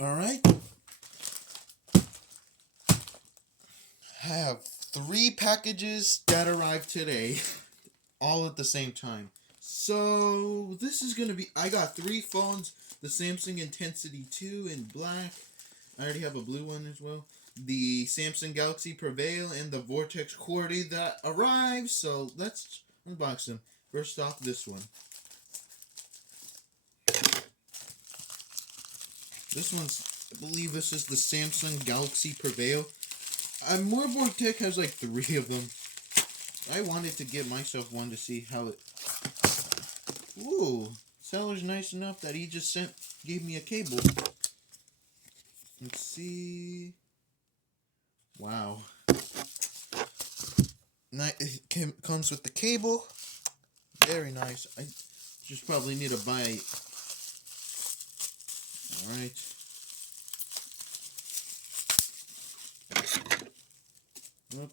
Alright. I have 3 packages that arrived today, all at the same time. So, this is gonna be. I got 3 phones: the Samsung Intensity 2 in black. I already have a blue one as well. The Samsung Galaxy Prevail and the Vortex Qwerty that arrived. So, let's unbox them. First off, this one. This one's, I believe this is the Samsung Galaxy Prevail. More Vortex has like 3 of them. I wanted to get myself one to see how it... Ooh, seller's nice enough that he just gave me a cable. Let's see... Wow. It comes with the cable. Very nice. I just probably need to buy... Alright. Yep.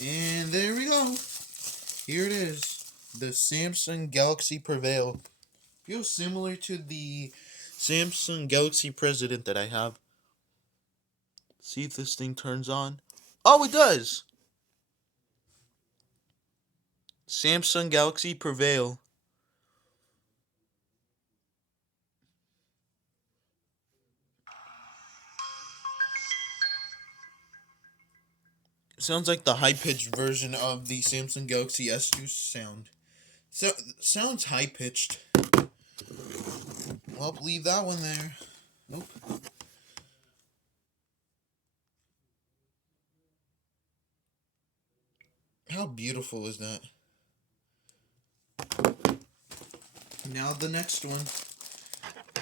And there we go. Here it is. The Samsung Galaxy Prevail. Feels similar to the Samsung Galaxy President that I have. See if this thing turns on. Oh, it does! Samsung Galaxy Prevail. Sounds like the high-pitched version of the Samsung Galaxy S2 sound. So, sounds high-pitched. Well, leave that one there. Nope. How beautiful is that? Now the next one,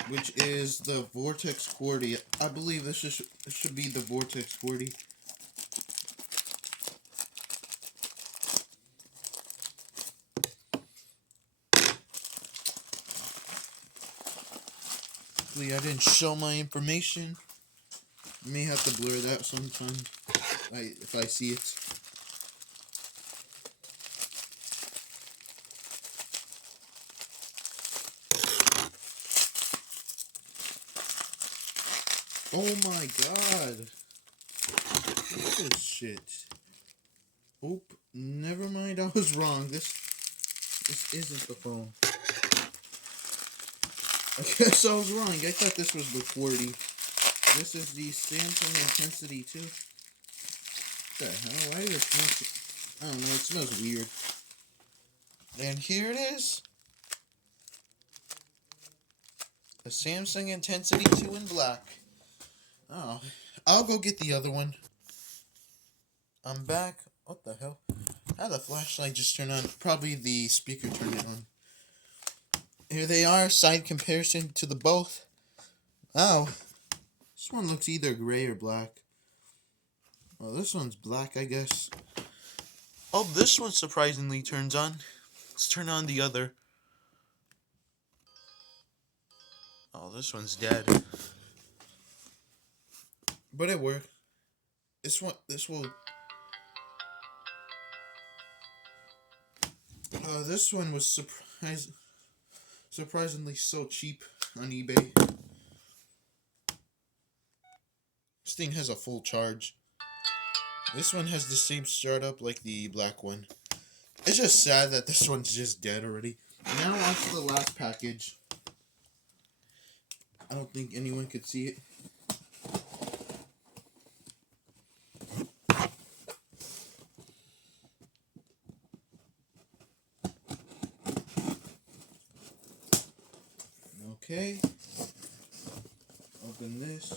which is the Vortex Qwerty. I believe this should be the Vortex Qwerty. I didn't show my information. I may have to blur that sometime if I see it. Oh my god. What is this shit? Oop, never mind, I was wrong. This isn't the phone. I guess I was wrong. I thought this was the Qwerty. This is the Samsung Intensity 2. What the hell? Why does it smell? I don't know, it smells weird. And here it is. The Samsung Intensity 2 in black. Oh, I'll go get the other one. I'm back. What the hell? How the flashlight just turned on? Probably the speaker turned it on. Here they are, side comparison to the both. Oh, this one looks either gray or black. Well, this one's black, I guess. Oh, this one surprisingly turns on. Let's turn on the other. Oh, this one's dead. But it worked. This one was surprisingly so cheap on eBay. This thing has a full charge. This one has the same startup like the black one. It's just sad that this one's just dead already. Now on to the last package. I don't think anyone could see it. Okay. Open this.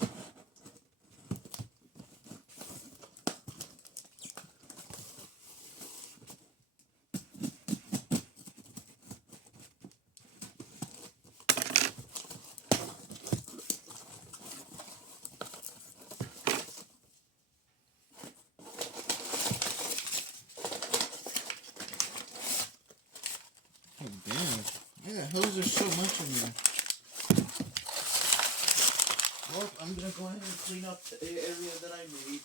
Oh, damn. Why the hell is there so much in there? Well, I'm gonna go ahead and clean up the area that I made.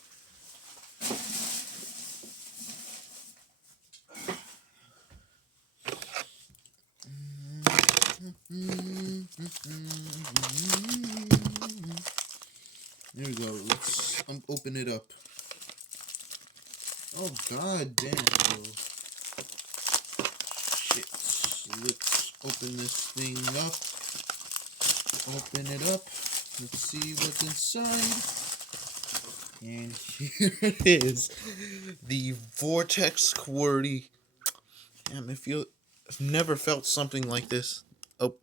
There we go. Let's open it up. Oh, god damn, bro. Shit. Let's open this thing up. Open it up. Let's see what's inside. And here it is. The Vortex Qwerty. Damn, I've never felt something like this. Oh,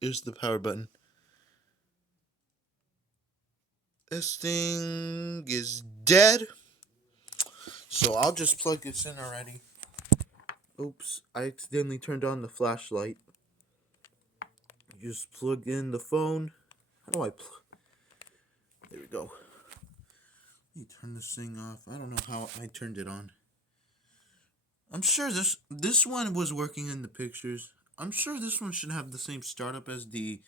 here's the power button. This thing is dead. So I'll just plug this in already. Oops, I accidentally turned on the flashlight. Just plug in the phone. How do I there we go. Let me turn this thing off. I don't know how I turned it on. I'm sure this one was working in the pictures. I'm sure this one should have the same startup as the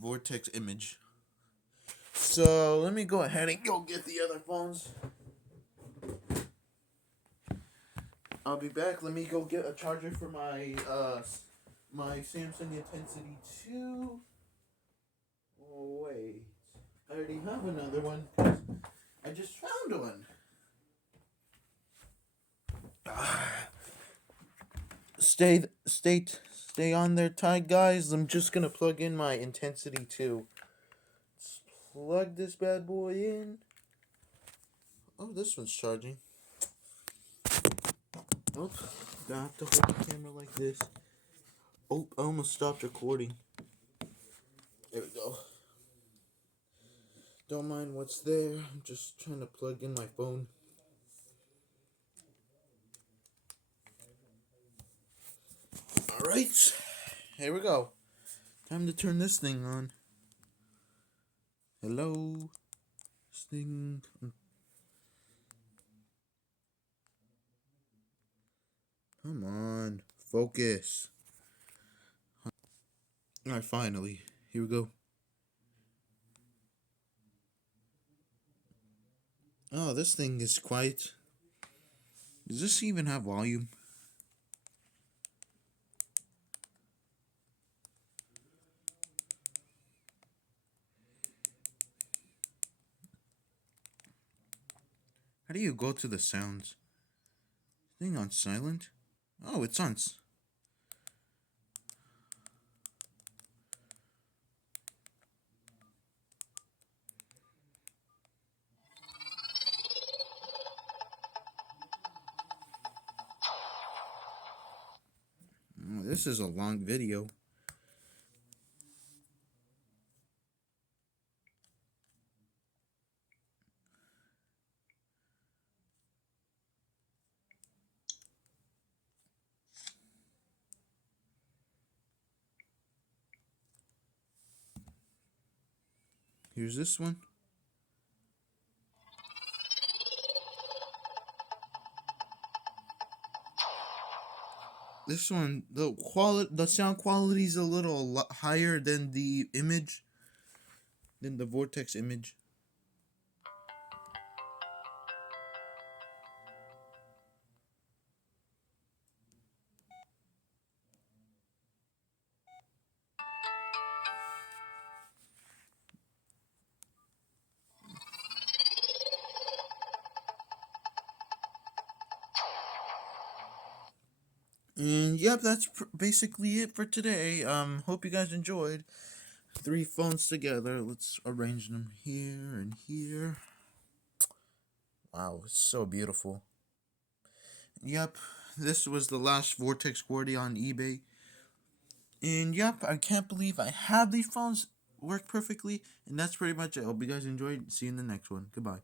Vortex image. So let me go ahead and go get the other phones. I'll be back. Let me go get a charger for my my Samsung Intensity 2. Oh wait, I already have another one. I just found one. Stay on there tight, guys. I'm just gonna plug in my Intensity 2. Let's plug this bad boy in. Oh, this one's charging. Oh, gonna have to hold the camera like this. Oh, I almost stopped recording. There we go. Don't mind what's there. I'm just trying to plug in my phone. Alright. Here we go. Time to turn this thing on. Hello. This thing. Come on. Focus. Alright, finally. Here we go. Oh, this thing is quiet. Does this even have volume? How do you go to the sounds? Thing on silent? Oh, it's on. Oh, this is a long video. Here's this one. This one, the sound quality is a little higher than the image, than the Vortex image. And yep, that's basically it for today. Hope you guys enjoyed. 3 phones together. Let's arrange them here and here. Wow, it's so beautiful. Yep, this was the last Vortex Qwerty on eBay. And yep, I can't believe I have these phones work perfectly. And that's pretty much it. Hope you guys enjoyed. See you in the next one. Goodbye.